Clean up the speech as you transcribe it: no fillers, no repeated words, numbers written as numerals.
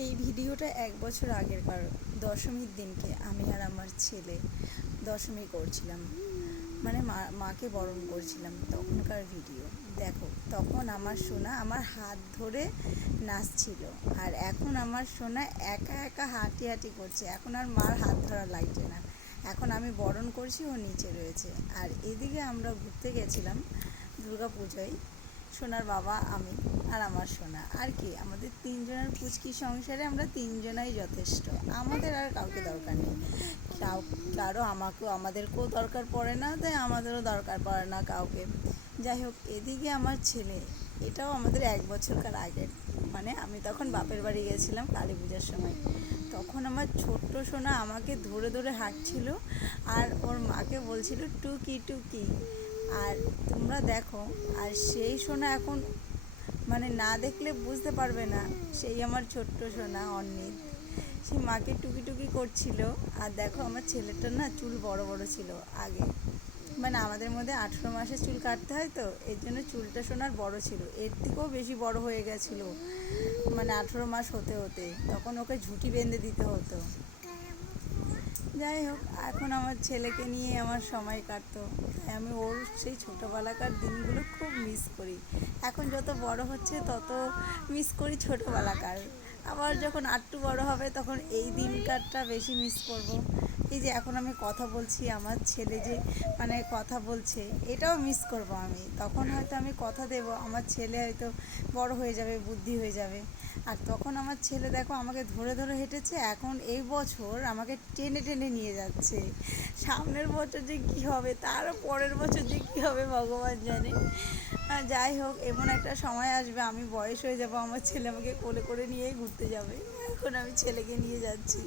এই ভিডিওটা ১ বছর আগেরকার। দশমীর দিনকে আমি আর আমার ছেলে দশমী করছিলাম, মানে মাকে বরণ করছিলাম, তখনকার ভিডিও। দেখো, তখন আমার সোনা আমার হাত ধরে নাচছিল, আর এখন আমার সোনা একা একা হাঁটি হাঁটি করছে। এখন আর মার হাত ধরা লাগছে না, এখন আমি বরণ করছি, ও নিচে রয়েছে। আর এদিকে আমরা ঘুরতে গেছিলাম দুর্গা পূজায়, সোনার বাবা, আমি আর আমার সোনা। আর কি, আমাদের তিনজনের পুচকি সংসারে আমরা তিনজনাই যথেষ্ট, আমাদের আর কাউকে দরকার নেই। কারো আমাদেরকেও দরকার পড়ে না, তাই আমাদেরও দরকার পড়ে না কাউকে। যাই হোক, এদিকে আমার ছেলে, এটাও আমাদের 1 বছরকার আগের, মানে আমি তখন বাপের বাড়ি গেছিলাম কালী পূজার সময়। তখন আমার ছোট্ট সোনা আমাকে ধরে ধরে হাঁটছিল, আর ওর মাকে বলছিল টুকি টুকি। আর তোমরা দেখো, আর সেই সোনা এখন, মানে না দেখলে বুঝতে পারবে না, সেই আমার ছোট্ট সোনা অন্নিত, সে মাকে টুকি টুকি করছিল। আর দেখো, আমার ছেলেটার না চুল বড় বড় ছিল আগে, মানে আমাদের মধ্যে 18 মাসে চুল কাটতে হয়, তো এর জন্য চুলটা সোনার বড় ছিল, এর থেকেও বেশি বড় হয়ে গেছিলো, মানে 18 মাস হতে হতে। তখন ওকে ঝুঁটি বেঁধে দিতে হতো। যাই হোক, এখন আমার ছেলেকে নিয়ে আমার সময় কাটতো, তাই আমি ওর সেই ছোটোবেলাকার দিনগুলো খুব মিস করি। এখন যত বড় হচ্ছে তত মিস করি ছোটোবেলাকার। আবার যখন আরটু বড় হবে তখন এই দিনকারটা বেশি মিস করব। এই যে এখন আমি কথা বলছি, আমার ছেলে যে মানে কথা বলছে, এটাও মিস করব আমি। তখন হয়তো আমি কথা দেব, আমার ছেলে হয়তো বড় হয়ে যাবে, বুদ্ধি হয়ে যাবে। আর তখন আমার ছেলে দেখো আমাকে ধরে ধরে হেঁটেছে, এখন এই বছর আমাকে টেনে টেনে নিয়ে যাচ্ছে। সামনের বছর যে কী হবে, তারও পরের বছর যে কী হবে ভগবান জানে। যাই হোক, এমন একটা সময় আসবে আমি বয়স হয়ে যাব, আমার ছেলে আমাকে কোলে করে নিয়েই ঘুরতে যাবে। এখন আমি ছেলেকে নিয়ে যাচ্ছি।